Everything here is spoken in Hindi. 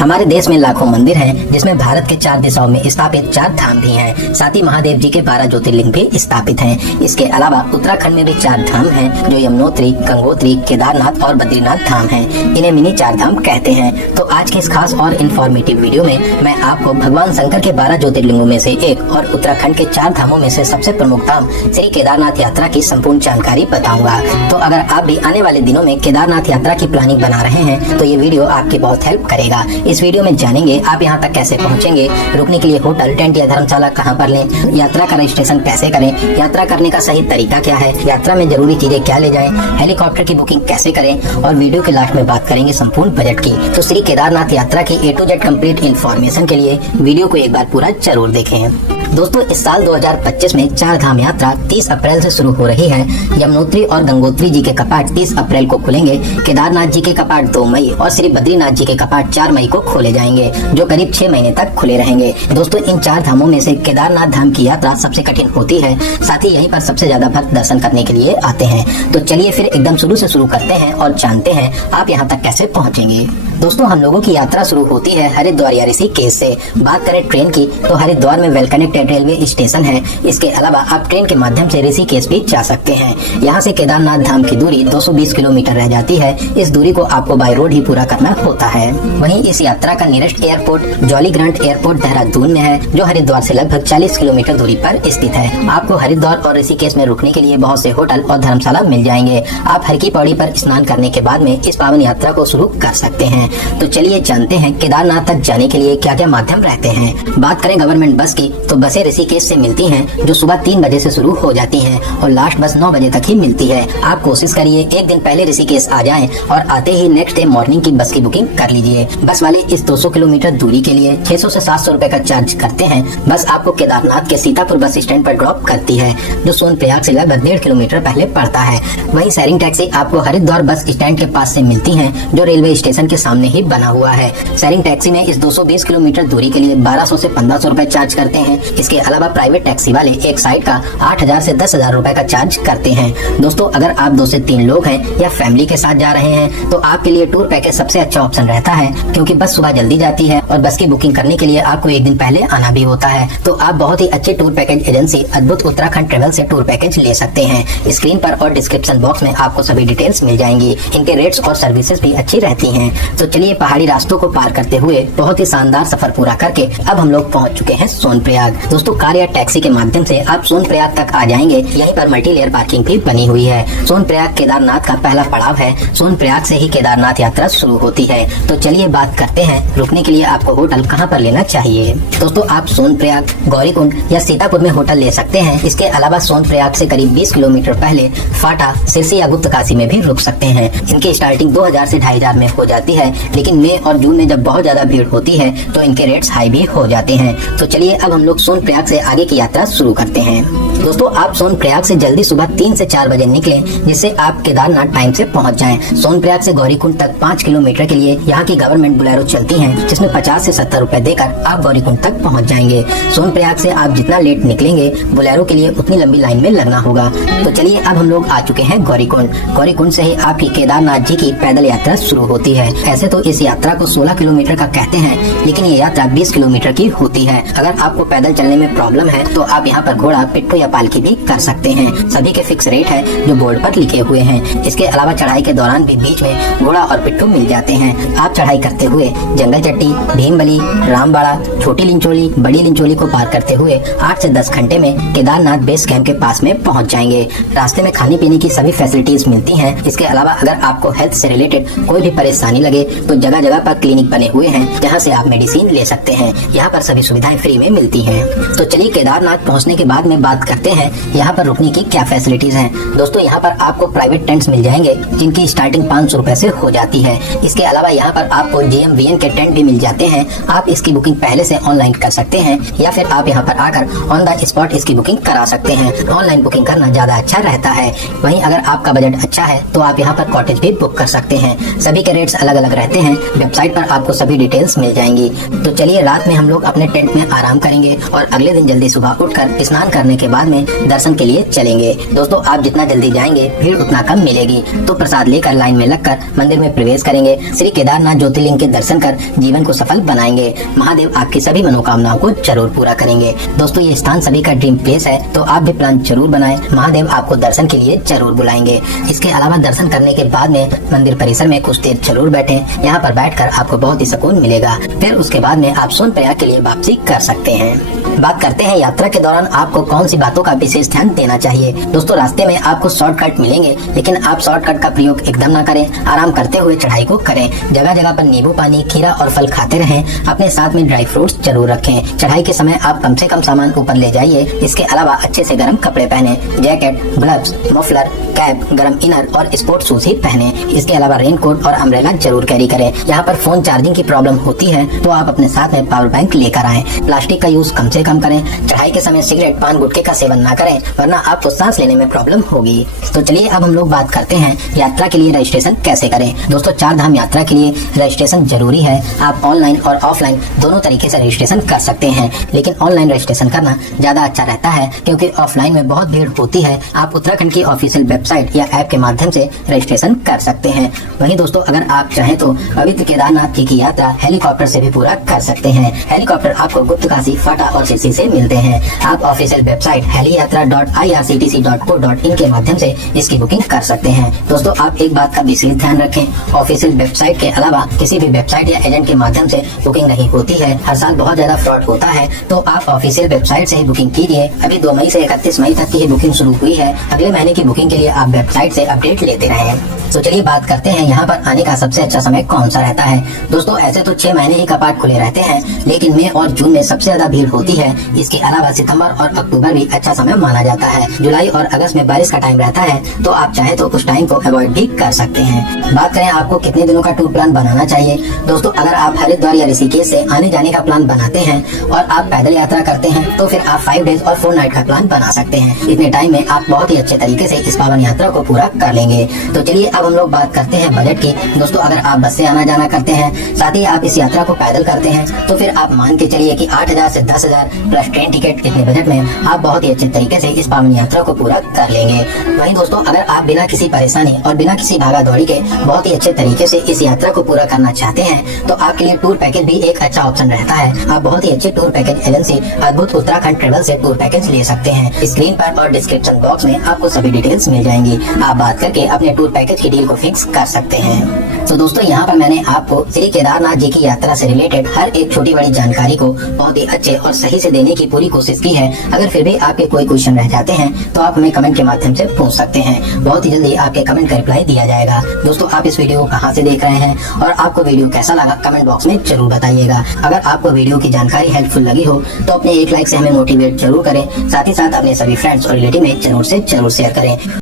हमारे देश में लाखों मंदिर हैं, जिसमें भारत के 4 दिशाओं में स्थापित 4 धाम भी हैं। साथ ही महादेव जी के 12 ज्योतिर्लिंग भी स्थापित हैं। इसके अलावा उत्तराखंड में भी 4 धाम हैं, जो यमुनोत्री, गंगोत्री, केदारनाथ और बद्रीनाथ धाम हैं। इन्हें मिनी 4 धाम कहते हैं। तो आज के इस खास और इन्फॉर्मेटिव वीडियो में मैं आपको भगवान शंकर के 12 ज्योतिर्लिंगों में से एक और उत्तराखंड के 4 धामों में से सबसे प्रमुख धाम श्री केदारनाथ यात्रा की संपूर्ण जानकारी बताऊंगा। तो अगर आप भी आने वाले दिनों में केदारनाथ यात्रा की प्लानिंग बना रहे हैं तो ये वीडियो आपकी बहुत हेल्प करेगा। इस वीडियो में जानेंगे आप यहाँ तक कैसे पहुँचेंगे, रुकने के लिए होटल, टेंट या धर्मशाला कहाँ पर लें, यात्रा का रजिस्ट्रेशन कैसे करें, यात्रा करने का सही तरीका क्या है, यात्रा में जरूरी चीजें क्या ले जाएं, हेलीकॉप्टर की बुकिंग कैसे करें और वीडियो के लास्ट में बात करेंगे संपूर्ण बजट की। तो श्री केदारनाथ यात्रा की A to Z complete information के लिए वीडियो को एक बार पूरा जरूर देखें। दोस्तों, इस साल 2025 में 4 धाम यात्रा 30 अप्रैल से शुरू हो रही है। यमुनोत्री और गंगोत्री जी के कपाट 30 अप्रैल को खुलेंगे, केदारनाथ जी के कपाट 2 मई और श्री बद्रीनाथ जी के कपाट 4 मई को खोले जाएंगे, जो करीब 6 महीने तक खुले रहेंगे। दोस्तों, इन 4 धामों में से केदारनाथ धाम की यात्रा सबसे कठिन होती है। साथ ही यहीं पर सबसे ज्यादा भक्त दर्शन करने के लिए आते हैं। तो चलिए फिर एकदम शुरू से शुरू करते हैं और जानते हैं आप यहाँ तक कैसे पहुँचेंगे। दोस्तों, हम लोगों की यात्रा शुरू होती है हरिद्वार या ऋषिकेश से। बात करें ट्रेन की तो हरिद्वार में वेल कनेक्टेड रेलवे स्टेशन है। इसके अलावा आप ट्रेन के माध्यम से ऋषिकेश भी जा सकते हैं। यहाँ से केदारनाथ धाम की दूरी 220 किलोमीटर रह जाती है। इस दूरी को आपको बाय रोड ही पूरा करना होता है। वहीं इस यात्रा का nearest airport jolly grant airport Dehradun में है, जो हरिद्वार से लगभग 40 किलोमीटर दूरी पर स्थित है। आपको हरिद्वार और ऋषिकेश में रुकने के लिए बहुत से होटल और धर्मशाला मिल जाएंगे। आप हर की पौड़ी पर स्नान करने के बाद में इस पावन यात्रा को शुरू कर सकते हैं। तो चलिए जानते हैं केदारनाथ तक जाने के लिए क्या क्या माध्यम रहते हैं। बात करें गवर्नमेंट बस की तो बसें ऋषिकेश से मिलती हैं, जो सुबह 3 बजे से शुरू हो जाती हैं और लास्ट बस 9 बजे तक ही मिलती है। आप कोशिश करिए एक दिन पहले ऋषिकेश आ जाएं और आते ही नेक्स्ट डे मॉर्निंग की बस की बुकिंग कर लीजिए। बस वाले इस 200 किलोमीटर दूरी के लिए 600 से 700 रुपए का चार्ज करते हैं। बस आपको केदारनाथ के सीतापुर बस स्टैंड पर ड्रॉप करती है, जो सोनप्रयाग से लगभग 1.5 किलोमीटर पहले पड़ता है। वहीं शेयरिंग टैक्सी आपको हरिद्वार बस स्टैंड के पास से मिलती है, जो रेलवे स्टेशन के सामने ही बना हुआ है। शेयरिंग टैक्सी में इस 220 किलोमीटर दूरी के लिए 1200 से 1500 रुपए चार्ज करते हैं। इसके अलावा प्राइवेट टैक्सी वाले एक साइड का 8000 से 10,000 रुपए का चार्ज करते हैं। दोस्तों, अगर आप 2 से 3 लोग हैं या फैमिली के साथ जा रहे हैं तो आपके लिए टूर पैकेज सबसे अच्छा ऑप्शन रहता है, क्योंकि बस सुबह जल्दी जाती है और बस की बुकिंग करने के लिए आपको एक दिन पहले आना भी होता है। तो आप बहुत ही अच्छे टूर पैकेज एजेंसी अद्भुत उत्तराखंड ट्रेवल से टूर पैकेज ले सकते हैं। स्क्रीन पर और डिस्क्रिप्शन बॉक्स में आपको सभी डिटेल्स मिल जाएंगी। इनके रेट्स और सर्विसेज भी अच्छी रहती हैं। तो चलिए पहाड़ी रास्तों को पार करते हुए बहुत ही शानदार सफर पूरा करके अब हम लोग पहुंच चुके हैं सोनप्रयाग। दोस्तों, कार या टैक्सी के माध्यम से आप सोनप्रयाग तक आ जाएंगे। यहीं पर मल्टी लेयर पार्किंग भी बनी हुई है। सोनप्रयाग केदारनाथ का पहला पड़ाव है। सोनप्रयाग से ही केदारनाथ यात्रा शुरू होती है। तो चलिए बात करते हैं रुकने के लिए आपको होटल कहाँ पर लेना चाहिए। दोस्तों, आप सोनप्रयाग, गौरीकुंड या सीतापुर में होटल ले सकते हैं। इसके अलावा सोनप्रयाग से करीब 20 किलोमीटर पहले फाटा, सिरसी या गुप्तकाशी में भी रुक सकते हैं। इनकी स्टार्टिंग 2000 से 2500 में हो जाती है, लेकिन मई और जून में जब बहुत ज्यादा भीड़ होती है तो इनके रेट्स हाई भी हो जाते हैं। तो चलिए अब हम लोग सोनप्रयाग से आगे की यात्रा शुरू करते हैं। दोस्तों, आप सोनप्रयाग से जल्दी सुबह 3 से 4 बजे निकलें, जिससे आप केदारनाथ टाइम से पहुंच जाएं। सोनप्रयाग से गौरीकुंड तक 5 किलोमीटर के लिए यहाँ की गवर्नमेंट बुलेरो चलती हैं, जिसमें 50 से 70 रुपए देकर आप गौरीकुंड तक पहुंच जाएंगे। सोनप्रयाग से आप जितना लेट निकलेंगे बुलेरो के लिए उतनी लंबी लाइन में लगना होगा। तो चलिए अब हम लोग आ चुके हैं गौरीकुंड। गौरीकुंड से ही आपकी केदारनाथ जी की पैदल यात्रा शुरू होती है। ऐसे तो इस यात्रा को 16 किलोमीटर का कहते हैं, लेकिन ये यात्रा 20 किलोमीटर की होती है। अगर आपको पैदल चलने में प्रॉब्लम है तो आप यहाँ पर घोड़ा, पिट्ठू या पालकी भी कर सकते हैं। सभी के फिक्स रेट है जो बोर्ड पर लिखे हुए हैं। इसके अलावा चढ़ाई के दौरान भी बीच में घोड़ा और पिट्ठू मिल जाते हैं। आप चढ़ाई करते हुए जंगल चट्टी, भीमबली, रामबाड़ा, छोटी लिंचोली, बड़ी लिंचोली को पार करते हुए 8 से 10 घंटे में केदारनाथ बेस कैंप के पास में पहुंच जाएंगे। रास्ते में खाने पीने की सभी फैसिलिटीज मिलती हैं। इसके अलावा अगर आपको हेल्थ से रिलेटेड कोई भी परेशानी लगे तो जगह जगह पर क्लिनिक बने हुए हैं, जहाँ से आप मेडिसिन ले सकते हैं। यहाँ पर सभी सुविधाएं फ्री में मिलती हैं। तो चलिए केदारनाथ पहुँचने के बाद में बात करते हैं यहाँ पर रुकने की क्या फैसिलिटीज हैं। दोस्तों, यहाँ पर आपको प्राइवेट टेंट्स मिल जाएंगे, जिनकी स्टार्टिंग 500 रुपए से हो जाती है। इसके अलावा यहाँ पर आपको GMVN के टेंट भी मिल जाते हैं। आप इसकी बुकिंग पहले से ऑनलाइन कर सकते हैं या फिर आप यहाँ पर आकर ऑन द स्पॉट इसकी बुकिंग करा सकते हैं। ऑनलाइन बुकिंग करना ज्यादा अच्छा रहता है। वहीं अगर आपका बजट अच्छा है तो आप यहाँ पर कॉटेज भी बुक कर सकते हैं। सभी के रेट्स अलग अलग रहते हैं। वेबसाइट पर आपको सभी डिटेल्स मिल जाएंगी। तो चलिए रात में हम लोग अपने टेंट में आराम करेंगे और अगले दिन जल्दी सुबह उठकर स्नान करने के बाद में दर्शन के लिए चलेंगे। दोस्तों आप जितना जल्दी जाएंगे भीड़ उतना कम मिलेगी। तो प्रसाद लेकर लाइन में लगकर मंदिर में प्रवेश करेंगे। श्री केदारनाथ ज्योतिर्लिंग के दर्शन कर जीवन को सफल बनाएंगे। महादेव आपकी सभी मनोकामनाओं को जरूर पूरा करेंगे। दोस्तों ये स्थान सभी का ड्रीम प्लेस है, तो आप भी प्लान जरूर बनाएं। महादेव आपको दर्शन के लिए जरूर बुलाएंगे। इसके अलावा दर्शन करने के बाद में मंदिर परिसर में कुछ देर जरूर बैठें। यहाँ पर बैठकर आपको बहुत ही सुकून मिलेगा। फिर उसके बाद में आप सोनप्रयाग के लिए वापसी कर सकते हैं। बात करते हैं यात्रा के दौरान आपको कौन सी बातों का विशेष ध्यान देना चाहिए। दोस्तों रास्ते में आपको शॉर्टकट मिलेंगे, लेकिन आप शॉर्टकट का प्रयोग एकदम ना करें। आराम करते हुए चढ़ाई को करें। जगह जगह पर नींबू पानी, खीरा और फल खाते रहें। अपने साथ में ड्राई फ्रूट्स जरूर रखें। चढ़ाई के समय आप कम से कम सामान ऊपर ले जाइए। इसके अलावा अच्छे से गर्म कपड़े पहने। जैकेट, ग्लव्स, मफलर, कैप, गर्म इनर और स्पोर्ट्स शूज ही पहने। इसके अलावा रेनकोट और अम्ब्रेला जरूर कैरी करें। यहाँ पर फोन चार्जिंग की प्रॉब्लम होती है, तो आप अपने साथ में पावर बैंक लेकर आएं। प्लास्टिक का यूज कम से कम करें। चढ़ाई के समय सिगरेट, पान, गुटखे का सेवन ना करें, वरना आपको सांस लेने में प्रॉब्लम होगी। तो चलिए अब हम लोग बात करते हैं यात्रा के लिए रजिस्ट्रेशन कैसे करें। दोस्तों 4 धाम यात्रा के लिए रजिस्ट्रेशन जरूरी है। आप ऑनलाइन और ऑफलाइन दोनों तरीके से रजिस्ट्रेशन कर सकते हैं, लेकिन ऑनलाइन रजिस्ट्रेशन करना ज्यादा अच्छा रहता है, क्योंकि ऑफलाइन में बहुत भीड़ होती है। आप उत्तराखंड की ऑफिशियल वेबसाइट या ऐप के माध्यम से रजिस्ट्रेशन कर सकते हैं। वहीं दोस्तों अगर आप चाहें तो पवित्र केदारनाथ जी की यात्रा हेलीकॉप्टर से भी पूरा कर सकते हैं। हेलीकॉप्टर आपको गुप्तकाशी, फाटा और सिरसी से मिलते हैं। आप ऑफिशियल वेबसाइट heliyatra.irctc.co.in के माध्यम से इसकी बुकिंग कर सकते हैं। दोस्तों आप एक बात का विशेष ध्यान रखें, ऑफिशियल वेबसाइट के अलावा किसी भी वेबसाइट या एजेंट के माध्यम से बुकिंग नहीं होती है। हर साल बहुत ज्यादा फ्रॉड होता है, तो आप ऑफिशियल वेबसाइट से ही बुकिंग कीजिए। अभी 2 मई से 31 मई तक की बुकिंग शुरू हुई है। अगले महीने की बुकिंग के लिए आप वेबसाइट से अपडेट लेते रहें। तो चलिए बात करते हैं यहाँ पर आने का सबसे अच्छा समय कौन सा रहता है। दोस्तों ऐसे तो 6 महीने ही कपाट खुले रहते हैं, लेकिन मई और जून में सबसे ज्यादा भीड़ होती है। इसके अलावा सितंबर और अक्टूबर भी अच्छा समय माना जाता है। जुलाई और अगस्त में बारिश का टाइम रहता है, तो आप चाहे तो उस टाइम को अवॉइड भी कर सकते हैं। बात करें आपको कितने दिनों का टूर प्लान बनाना चाहिए। दोस्तों अगर आप हरिद्वार या ऋषिकेश से आने जाने का प्लान बनाते हैं और आप पैदल यात्रा करते हैं, तो फिर आप 5 डेज और 4 नाइट का प्लान बना सकते हैं। इतने टाइम में आप बहुत ही अच्छे तरीके से इस पावन यात्रा को पूरा कर लेंगे। तो चलिए अब हम लोग बात करते हैं बजट की। दोस्तों अगर आप बस से आना जाना करते हैं, साथ ही आप इस यात्रा को पैदल करते हैं, तो फिर आप मान के चलिए कि 8,000 से 10,000 प्लस ट्रेन टिकट, इतने बजट में आप बहुत ही अच्छे तरीके से इस पावन यात्रा को पूरा कर लेंगे। वहीं दोस्तों अगर आप बिना किसी परेशानी और बिना किसी भागा दौड़ी के बहुत ही अच्छे तरीके से इस यात्रा को पूरा करना चाहते हैं, तो आपके लिए टूर पैकेज भी एक अच्छा ऑप्शन रहता है। आप बहुत ही अच्छे टूर पैकेज एजेंसी अद्भुत उत्तराखंड ट्रेवल से टूर पैकेज ले सकते हैं। स्क्रीन पर और डिस्क्रिप्शन बॉक्स में आपको सभी डिटेल्स मिल जाएंगी। आप बात करके अपने टूर पैकेज की डील को फिक्स कर सकते हैं। तो दोस्तों यहाँ पर मैंने आपको श्री केदारनाथ जी की यात्रा से रिलेटेड हर एक छोटी बड़ी जानकारी को बहुत ही अच्छे और सही से देने की पूरी कोशिश की है। अगर फिर भी आपके कोई क्वेश्चन रह जाते हैं तो आप हमें कमेंट के माध्यम से पूछ सकते हैं। बहुत ही जल्दी आपके कमेंट का रिप्लाई दिया जाएगा। दोस्तों आप इस वीडियो को कहाँ से देख रहे हैं और आपको वीडियो कैसा लगा कमेंट बॉक्स में जरूर बताइएगा। अगर आपको वीडियो की जानकारी हेल्पफुल लगी हो तो अपने एक लाइक से हमें मोटिवेट जरूर करें। साथ ही साथ अपने सभी फ्रेंड्स और रिलेटिव में जरूर से जरूर शेयर करें।